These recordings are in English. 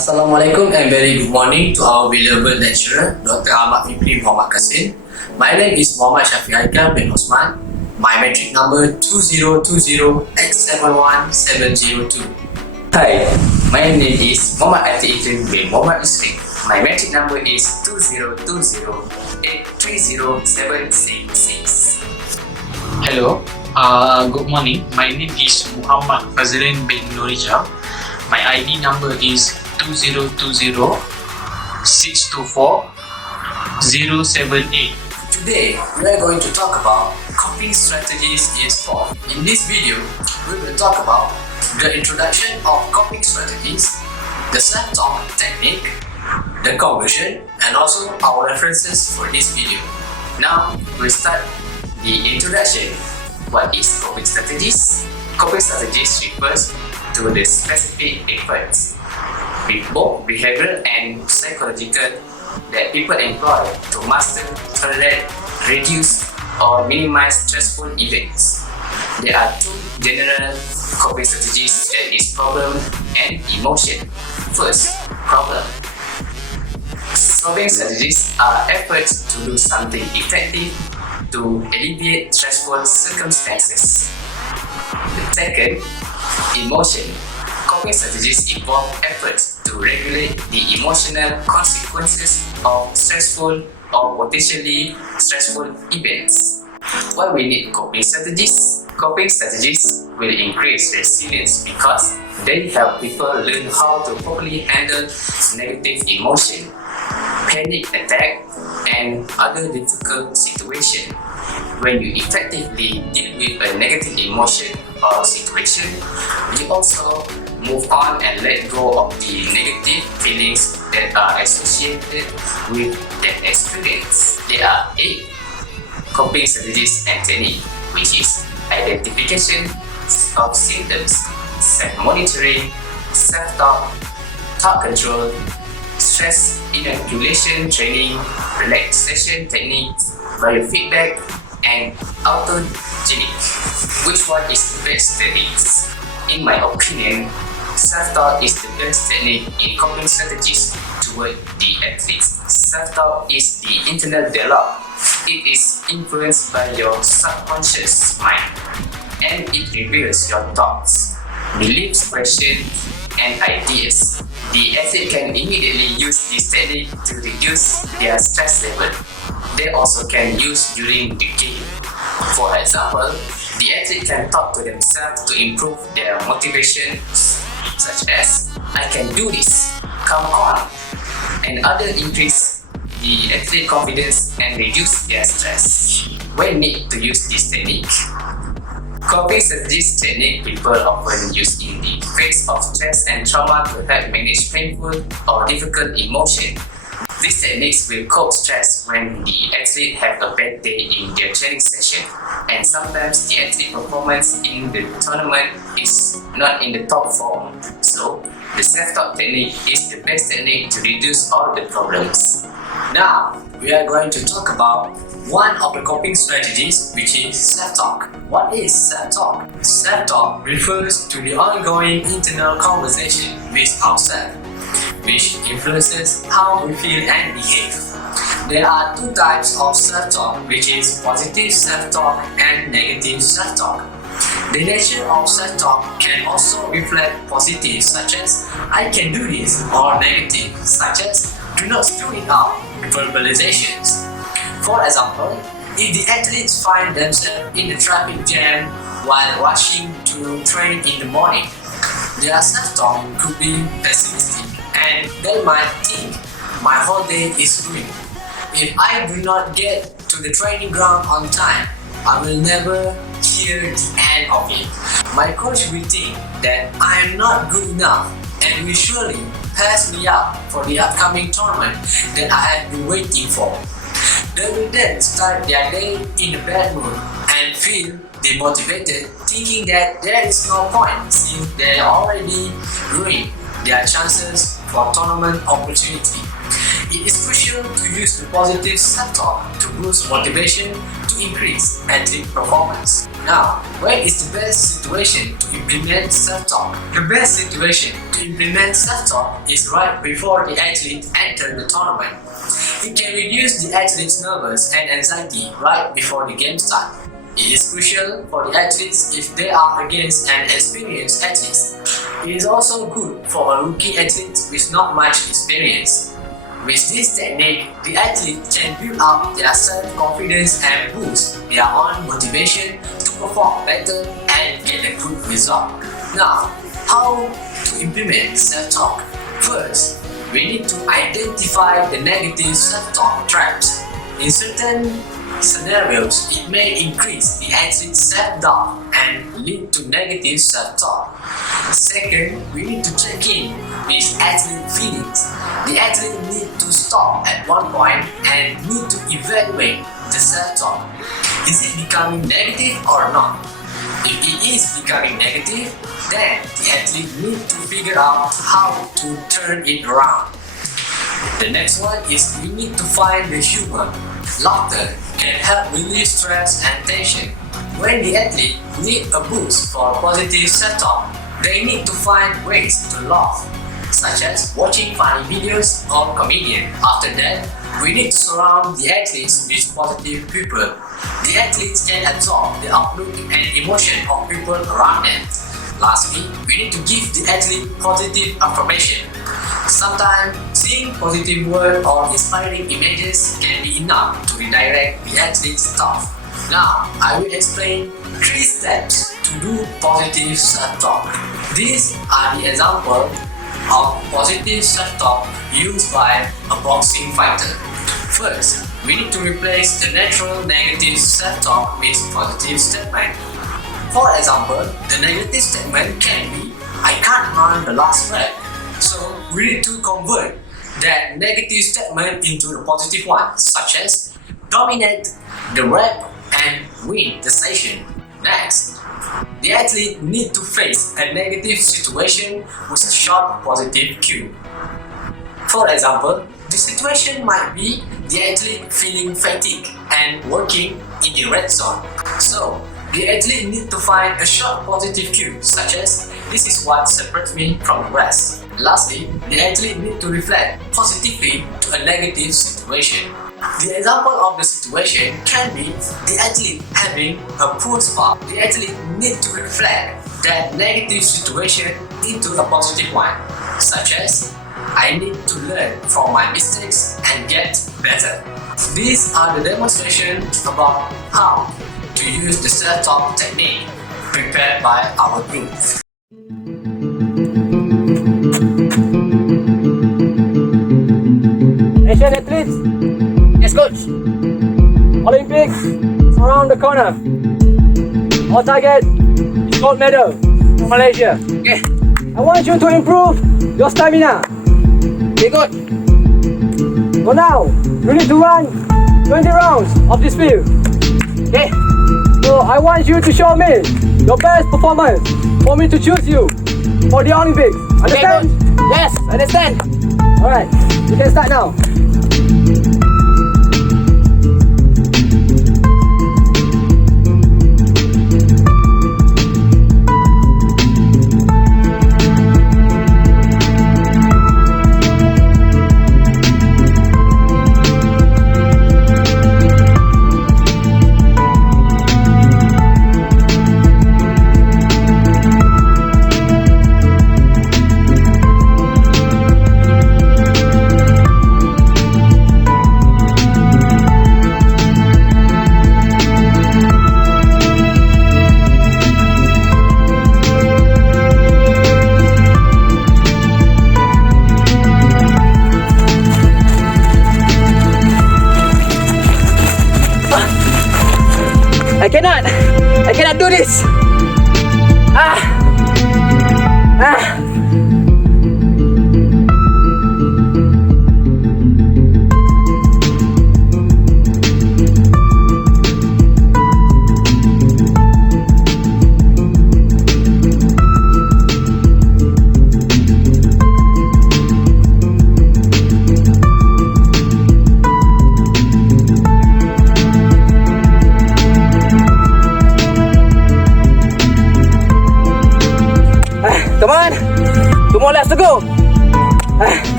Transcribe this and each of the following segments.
Assalamualaikum and very good morning to our beloved lecturer, Dr. Ahmad Fipri Muhammad Kasim. My name is Muhammad Shafiq bin Osman. My metric number 2020X71702. Hi, my name is Muhammad Atiq bin Muhammad Isri. My metric number is 2020830766. Hello, good morning. My name is Muhammad Fazrin bin Nurija. My ID number is 2020624078. Today, we are going to talk about coping strategies in sport. In this video, we will talk about the introduction of coping strategies, the self-talk technique, the conclusion, and also our references for this video. Now, we'll start the introduction. What is coping strategies? Coping strategies refers to the specific efforts, both behavioral and psychological, that people employ to master, tolerate, reduce, or minimize stressful events. There are two general coping strategies, that is problem and emotion. First, problem. Coping strategies are efforts to do something effective to alleviate stressful circumstances. The second, emotion. Coping strategies involve efforts to regulate the emotional consequences of stressful or potentially stressful events. Why we need coping strategies? Coping strategies will increase resilience because they help people learn how to properly handle negative emotion, panic attack, and other difficult situations. When you effectively deal with a negative emotion or situation, you also move on and let go of the negative feelings that are associated with that experience. There are 8 coping strategies and techniques, which is identification of symptoms, self-monitoring, self-talk, thought control, stress inoculation training, relaxation techniques, biofeedback, and autogenic. Which one is the best techniques? In my opinion, self-talk is the best technique in coping strategies toward the athletes. Self-talk is the internal dialogue. It is influenced by your subconscious mind, and it reveals your thoughts, beliefs, questions, and ideas. The athlete can immediately use this technique to reduce their stress level. They also can use during the game. For example, the athlete can talk to themselves to improve their motivation, such as, I can do this, come on, and other increase the athlete confidence and reduce their stress. When need to use this technique? Coping strategies technique people often use in the face of stress and trauma to help manage painful or difficult emotion. These techniques will cope stress when the athlete have a bad day in their training session, and sometimes the athlete performance in the tournament is not in the top form. So, the self-talk technique is the best technique to reduce all the problems. Now, we are going to talk about one of the coping strategies, which is self-talk. What is self-talk? Self-talk refers to the ongoing internal conversation with ourselves, which influences how we feel and behave. There are 2 types of self-talk, which is positive self-talk and negative self-talk. The nature of self-talk can also reflect positive, such as I can do this, or negative, such as do not screw it up, verbalizations. For example, if the athletes find themselves in a traffic jam while rushing to train in the morning, their self-talk could be pessimistic, and they might think, my whole day is ruined. If I do not get to the training ground on time, I will never hear the end of it. My coach will think that I am not good enough and will surely pass me up for the upcoming tournament that I have been waiting for. They will then start their day in a bad mood and feel demotivated, thinking that there is no point since they already ruined their chances for tournament opportunity. It is crucial to use the positive self-talk to boost motivation to increase athlete performance. Now, when is the best situation to implement self-talk? The best situation to implement self-talk is right before the athlete enter the tournament. It can reduce the athlete's nervous and anxiety right before the game starts. It is crucial for the athletes if they are against an experienced athlete. It is also good for a rookie athlete with not much experience. With this technique, the athlete can build up their self-confidence and boost their own motivation to perform better and get a good result. Now, how to implement self-talk? First, we need to identify the negative self-talk traps. In certain scenarios, it may increase the athlete's self-doubt and lead to negative self-talk. Second, we need to check in with athlete feelings. The athlete need to stop at one point and need to evaluate the self-talk. Is it becoming negative or not? If it is becoming negative, then the athlete need to figure out how to turn it around. The next one is we need to find the humor. Laughter can help relieve stress and tension. When the athlete need a boost for positive self-talk, they need to find ways to laugh, such as watching funny videos or comedian. After that, we need to surround the athletes with positive people. The athletes can absorb the outlook and emotion of people around them. Lastly, we need to give the athlete positive affirmation. Sometimes, seeing positive words or inspiring images can be enough to redirect the athlete's thoughts. Now, I will explain 3 steps to do positive self-talk. These are the examples of positive self-talk used by a boxing fighter. First, we need to replace the natural negative self-talk with positive statement. For example, the negative statement can be, I can't run the last lap. So, we need to convert that negative statement into a positive one, such as dominate the rep and win the session. Next, the athlete need to face a negative situation with a short positive cue. For example, the situation might be the athlete feeling fatigue and working in the red zone. So, the athlete need to find a short positive cue, such as this is what separates me from the rest. Lastly, the athlete need to reflect positively to a negative situation. The example of the situation can be the athlete having a poor spot. The athlete need to reflect that negative situation into a positive one, such as I need to learn from my mistakes and get better. These are the demonstrations about how to use the self-talk technique prepared by our group. Asian athletes, Yes, coach. Olympics is around the corner. Our target is gold medal for Malaysia. Okay. I want you to improve your stamina. Okay, good. For now, you need to run 20 rounds of this field. Okay. So I want you to show me your best performance for me to choose you for the Olympics. Okay, Understand? good. Yes, understand. Alright, you can start now. I cannot do this.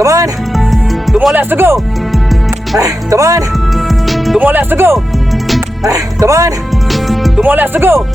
Come on. 2 more laps to go. Come on. 2 more laps to go. Come on. 2 more laps to go.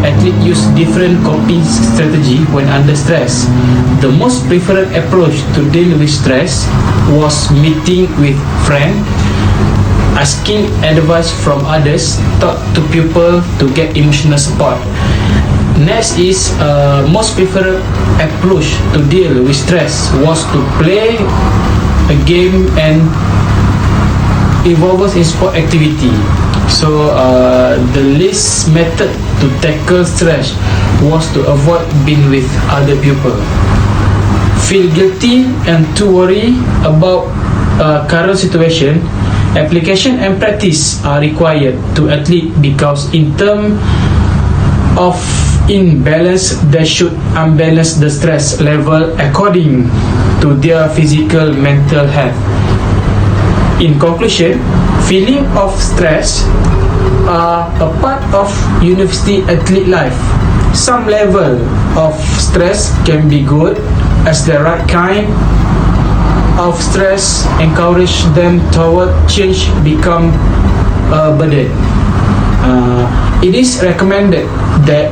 Athletes use different coping strategy when under stress. The most preferred approach to deal with stress was meeting with friends, asking advice from others, talk to people to get emotional support. Next is most preferred approach to deal with stress was to play a game and involves in sport activity. So the least method to tackle stress was to avoid being with other people. Feel guilty and to worry about current situation. Application and practice are required to athlete because in terms of imbalance, they should unbalance the stress level according to their physical mental health. In conclusion, feeling of stress are a part of university athlete life. Some level of stress can be good as the right kind of stress encourage them toward change become a burden. It is recommended that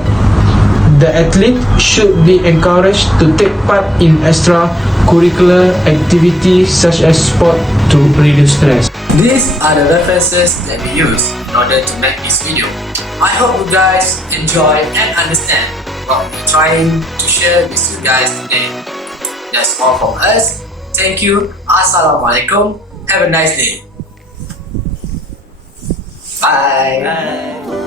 the athlete should be encouraged to take part in extracurricular activities such as sport to reduce stress. These are the references that we use in order to make this video. I hope you guys enjoy and understand what we're trying to share with you guys today. That's all from us. Thank you. Assalamualaikum. Have a nice day. Bye. Bye.